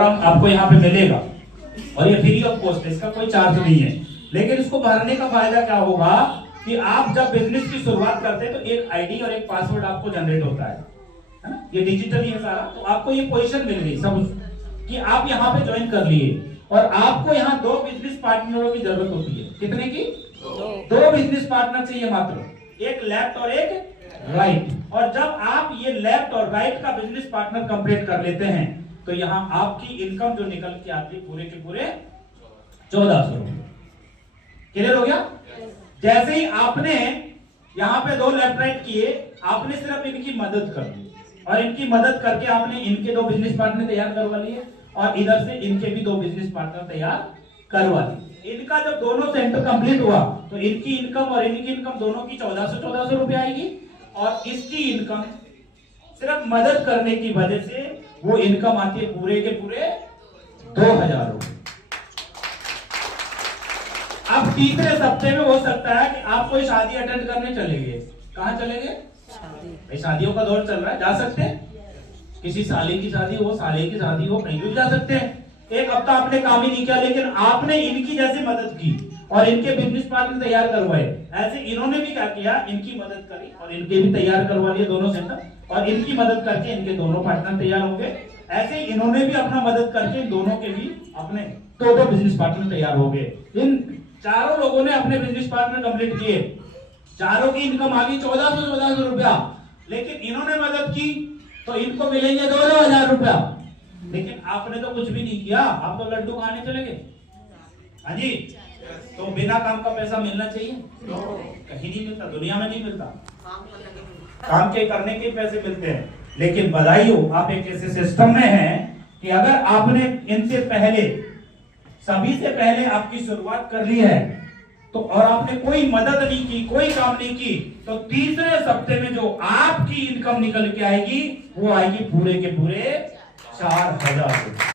आपको यहाँ पे मिलेगा और ये फ्री ऑफ कॉस्ट है, इसका कोई चार्ज नहीं है। लेकिन इसको भरने का फायदा क्या होगा कि आप जब बिजनेस की शुरुआत करते हैं तो एक आईडी और एक पासवर्ड आपको जनरेट होता है ना, ये डिजिटली है सारा। तो आपको ये पोजीशन मिल गई सब कि आप यहाँ पे ज्वाइन कर लिए और आपको यहाँ 2 बिजनेस पार्टनरों की जरूरत होती है। कितने की? 2 बिजनेस पार्टनर चाहिए मात्र, एक लेफ्ट और एक राइट। और जब आप ये लेफ्ट और राइट का बिजनेस पार्टनर कंप्लीट कर लेते हैं तो यहाँ आपकी इनकम जो निकल के आती है पूरे के पूरे 1400 रुपए। क्लियर हो गया? जैसे ही आपने यहाँ पे 2 लेफ्ट राइट किए, आपने सिर्फ इनकी मदद कर दी और इनकी मदद करके आपने इनके 2 बिजनेस पार्टनर तैयार करवा लिए और इधर से इनके भी 2 बिजनेस पार्टनर तैयार करवा लिए। इनका जब दोनों सेंटर कंप्लीट हुआ तो इनकी इनकम और इनकी इनकम दोनों की 1400 रुपए आएगी और इसकी इनकम सिर्फ मदद करने की वजह से वो इनकम आती है पूरे के पूरे 2000 रुपए। अब तीसरे सप्ताह में हो सकता है कि आप कोई शादी अटेंड करने चले गए। कहां चले गए? भाई शादियों का दौर चल रहा है, जा सकते हैं। किसी साली की शादी हो, साले की शादी हो, कहीं भी जा सकते हैं। एक हफ्ता आपने काम ही नहीं किया लेकिन आपने इनकी जैसे मदद की और इनके बिजनेस पार्टनर तैयार करवाए। ऐसे इन्होंने भी क्या किया, इनकी मदद करी और इनके भी तैयार करवा लिए दोनों सेंटर और इनकी मदद करके इनके दोनों पार्टनर तैयार होंगे। ऐसे इन्होंने भी अपना मदद करके दोनों के भी अपने 2 बिजनेस पार्टनर तैयार हो गए। इन चारों लोगों ने अपने बिजनेस पार्टनर कंप्लीट किए, चारों की इनकम आ गई 1400 रुपया। लेकिन इन्होंने मदद की तो इनको मिलेंगे 2000 रुपया। लेकिन आपने तो कुछ भी नहीं किया, आप तो लड्डू खाने चले गए। हाँ जी, तो बिना काम का पैसा मिलना चाहिए? कहीं नहीं मिलता, दुनिया में नहीं मिलता। काम के करने के पैसे मिलते हैं। लेकिन बधाई हो, आप एक ऐसे सिस्टम में हैं कि अगर आपने इनसे पहले, सभी से पहले आपकी शुरुआत कर ली है तो और आपने कोई मदद नहीं की, कोई काम नहीं की, तो तीसरे सप्ताह में जो आपकी इनकम निकल के आएगी वो आएगी पूरे के पूरे 4000 रुपए।